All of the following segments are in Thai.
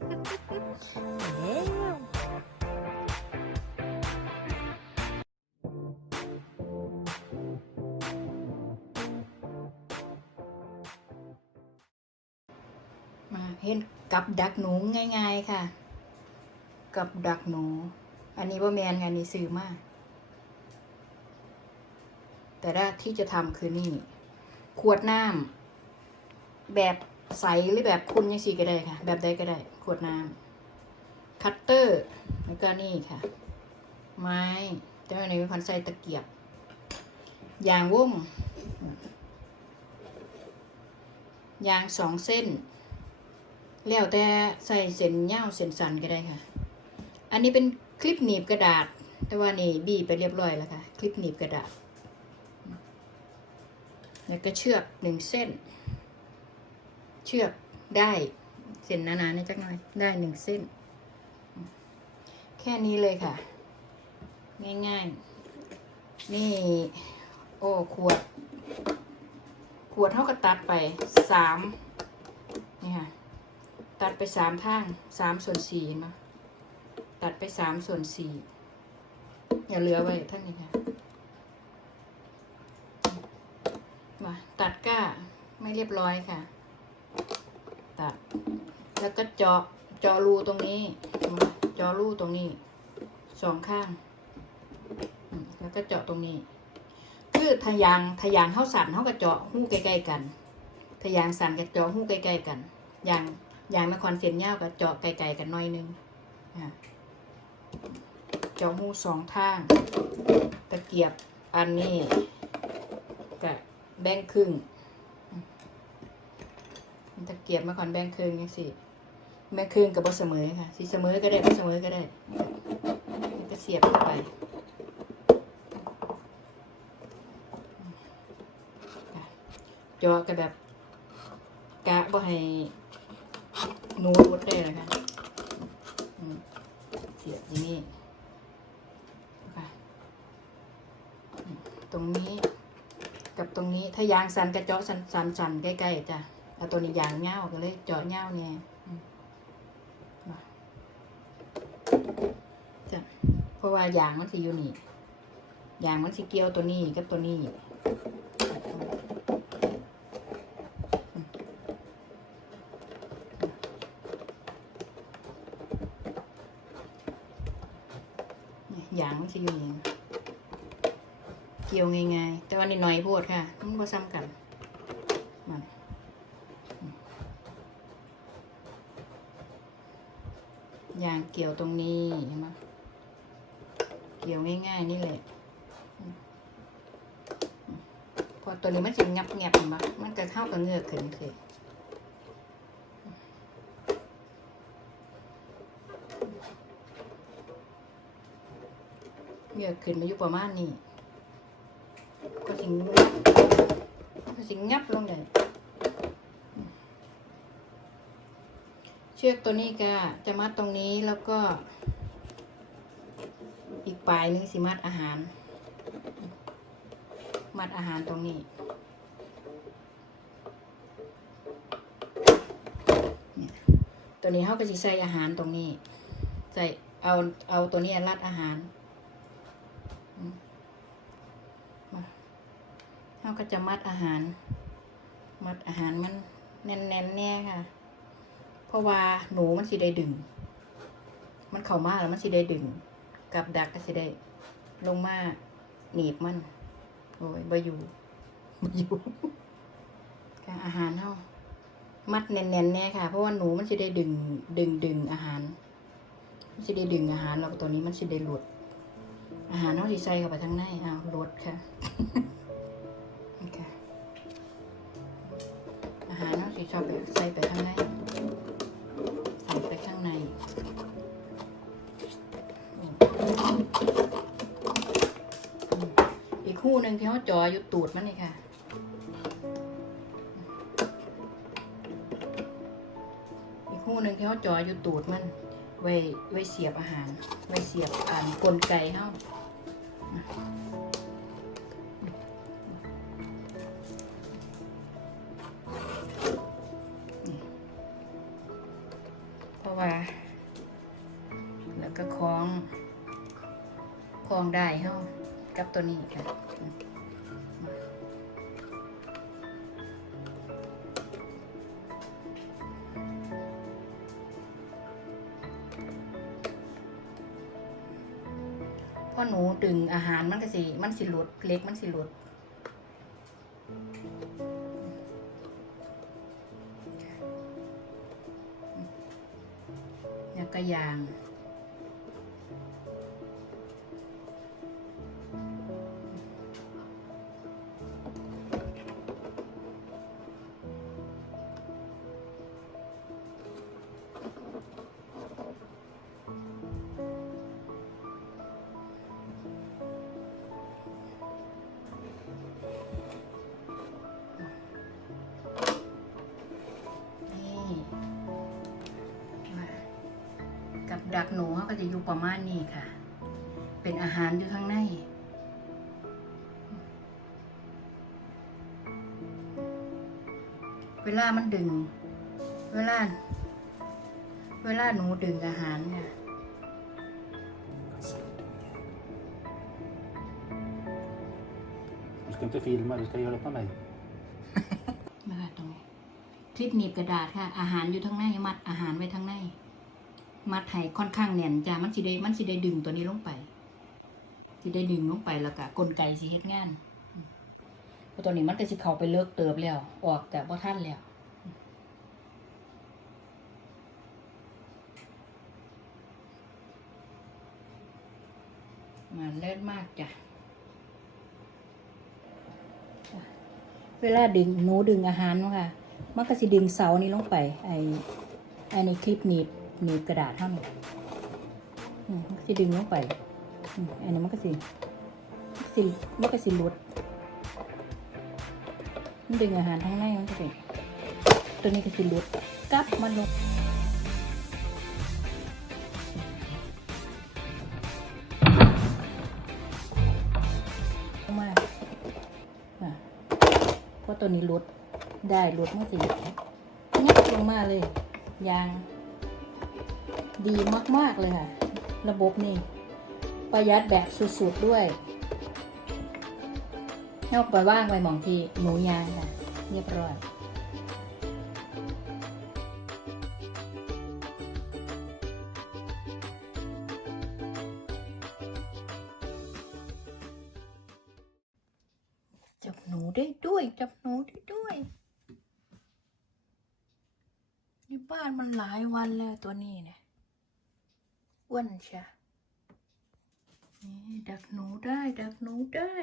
แล้วมาเห็นกับดักหนูง่ายๆค่ะ กับดักหนู อันนี้ว่าแมนงานนี้ซื้อมาก แต่ถ้าที่จะทำคือนี่ ขวดน้ำแบบ ใสหรือแบบคุณยังสีก็ได้ค่ะ แบบใดก็ได้ ขวดน้ำคัตเตอร์ แล้วก็นี่ค่ะ ไม้แต่ว่าในมีพันใส่ตะเกียบ ยางวงยางสองเส้น แล้วแต่ใส่เส้นยาวเส้นสั้นก็ได้ค่ะ อันนี้เป็นคลิปหนีบกระดาษ แต่ว่านี่บีไปเรียบร้อยแล้วค่ะ คลิปหนีบกระดาษ แล้วก็เชือกหนึ่งเส้น เชือกได้เส้นหนาๆนี่จักหน่อยได้หนึ่งเส้น แค่นี้เลยค่ะ ง่ายๆ นี่ โอ้ขวด ขวดเท่ากับตัดไปสามนี่ค่ะ ตัดไปสามทางสามส่วนสี่เห็นไหมตัดไปสามส่วนสี่อย่าเหลือไว้ทั้งนี้ค่ะมาตัดก้าไม่เรียบร้อยค่ะ ตัด แล้วก็เจาะเจาะรูตรงนี้เจาะรูตรงนี้สองข้าง แล้วก็เจาะตรงนี้ คือทะยางทะยางเท่าสันเท่ากับเจาะหู้ใกล้ๆกันทะยางสันกับเจาะหู้ใกล้ๆกันยางยางนครเสียนยากับเจาะไกลๆกันหน่อยนึงอะเจาะหู้สองทาง ตะเกียบอันนี้กับแบ่งครึ่ง ตะเกียบมาก่อนแบ่งครึ่งยังสิแบ่ครึ่งกับบเสมอค่ะสิเสมอก็ได้บเสมอก็ได้ก็เสียบเข้าไปจาะกับแบบกะบ่ให้นูรุดได้เลยค่ะเสียบอย่างนี้ตรงนี้กับตรงนี้ถ้ายางสันกระเจาะสันสันสันใกล้ๆจ้ะ เอาตัวนี้ยางเงาก็เลยเจาะเงาเนี่ยจ้ะเพราะว่ายางมันสิอยู่นี่ยางมันสิเกี่ยวตัวนี้กับตัวนี้ยางมันสิอยู่อย่างเกี่ยวง่ายๆแต่ว่านี่น้อยโพดค่ะมันก็ซ้ำกันมัน ยางเกี่ยวตรงนี้เห็นไหมเกี่ยวง่ายๆนี่แหละพอตัวนี้มันสิงับงับเห็นไหมมันก็เข้ากับเงือกขึ้นเถอะเงือกขึ้นมาอยู่ประมาณนี้ก็สิงก็สิงับลงเลย ชือกตัวนี้ก็จะมัดตรงนี้แล้วก็ อีกปลายนึงสิมัดอาหาร มัดอาหารตรงนี้ตัวนี้เขาก็สิใส่อาหารตรงนี้ ใส่เอาเอาตัวนี้รัดอาหารเขาก็จะมัดอาหาร มัดอาหารมันแน่นๆแน่ค่ะ ราะว่าหนูมันสิได้ดึง มันเข้ามาแล้วมันสิได้ดึง กับดักก็สิได้ ลงมาหนีบมัน โอ้ยบ่อยู่บ่อยู่ค่ะอาหารเฮามัดแน่นๆแน่ค่ะ เพราะว่าหนูมันสิได้ดึง ดึงดึงอาหาร มันสิได้ดึงอาหารแล้วก็ตัวนี้มันสิได้หลุด อาหารเฮาสิใส่เข้าไปทางในอ้าวหลุดค่ะนี่ค่ะอาหารเฮาสิชอบไปใส่ไปข้างในใส่ไปข้าง ในอีกคู่หนึ่งที่เขาจ่ออยู่ตูดมันนี่ค่ะอีกคู่หนึ่งที่เขาจ่ออยู่ตูดมันไว้ไว้เสียบอาหารไว้เสียบอ่านกลไกเขาเพราะว่า ได้เฮากับตัวนี้ค่ะอืมพอหนูดึงอาหารมันก็สิ มันสิหลุดเล็กมันสิหลุดแล้วก็ยาง หนูเขาก็จะอยู่ประมาณนี้ค่ะ เป็นอาหารอยู่ข้างในเวลามันดึง เวลา เวลาหนูดึงอาหารเนี่ย Du ska inte filma, du ska göra på mig. มาตรงนี้คลิปหนีบกระดาษค่ะ อาหารอยู่ทั้งในมัดอาหารไว้ทั้งใน มัดให้ค่อนข้างแน่นจ้ามันสิได้มันสิได้ดึงตัวนี้ลงไปสิได้ดึงลงไปแล้วก็กลไกสิเฮ็ดงานพราะตัวนี้มันก็สิเข้าไปเลิกเติบแล้ว ออกแต่บ่ทันแล้วมาเลิศมากจ้ะ เวลาดึงหนูดึงอาหารเนาะค่ะ มันก็สิดึงเสานี้ลงไป ไอ้ไอในคลิปนีบ หนีบกระดาษเท่านี้อืมมันก็สิดึงลงไปอืมอันนี้มันก็สิมันก็สิมันก็สิหลุดมันดึงอาหารทั้งในมันก็สิตัวนี้ก็สิหลุดกลับมันลงลงมาอะเพราะตัวนี้ลดได้ลดมาสิงับลงมาเลยยาง ดีมาก ๆ เลยค่ะ ระบบนี่ ประหยัดแบบสุด ๆ ด้วยเอาไปว่างไว้มองที่หนูยางค่ะ เรียบร้อยจับหนูได้ด้วย จับหนูได้ด้วยนี่บ้านมันหลายวันแล้วตัวนี้เนี่ย อ้วนชะนี่ดักหนูได้ ดักหนูได้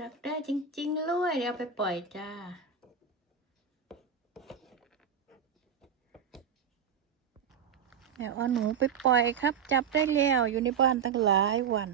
ดักได้จริงๆเลยเดี๋ยวไปปล่อยจ้าเดี๋ยวเอาหนูไปปล่อยครับ จับได้แล้วอยู่ในบ้านตั้งหลายวัน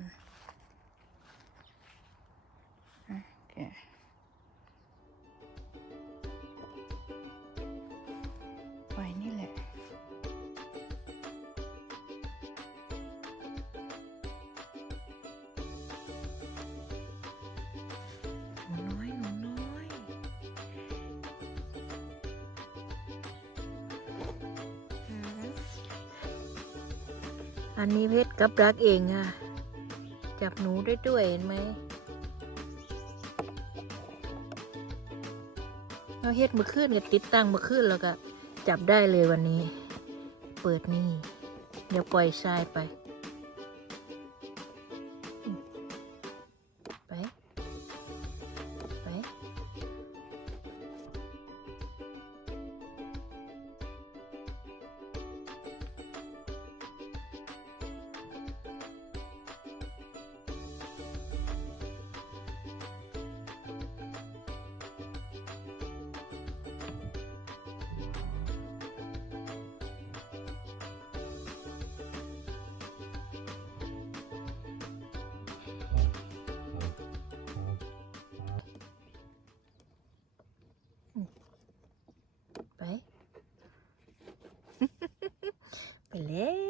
อันนี้เพชรกับรักเองอะจับหนูได้ด้วยเห็นไหมเราเฮ็ดมือขึ้นกับติดตั้งมือขึ้นแล้วก็ จับได้เลยวันนี้ เปิดนี่ เดี๋ยวปล่อยทรายไป ไปไปแล้ว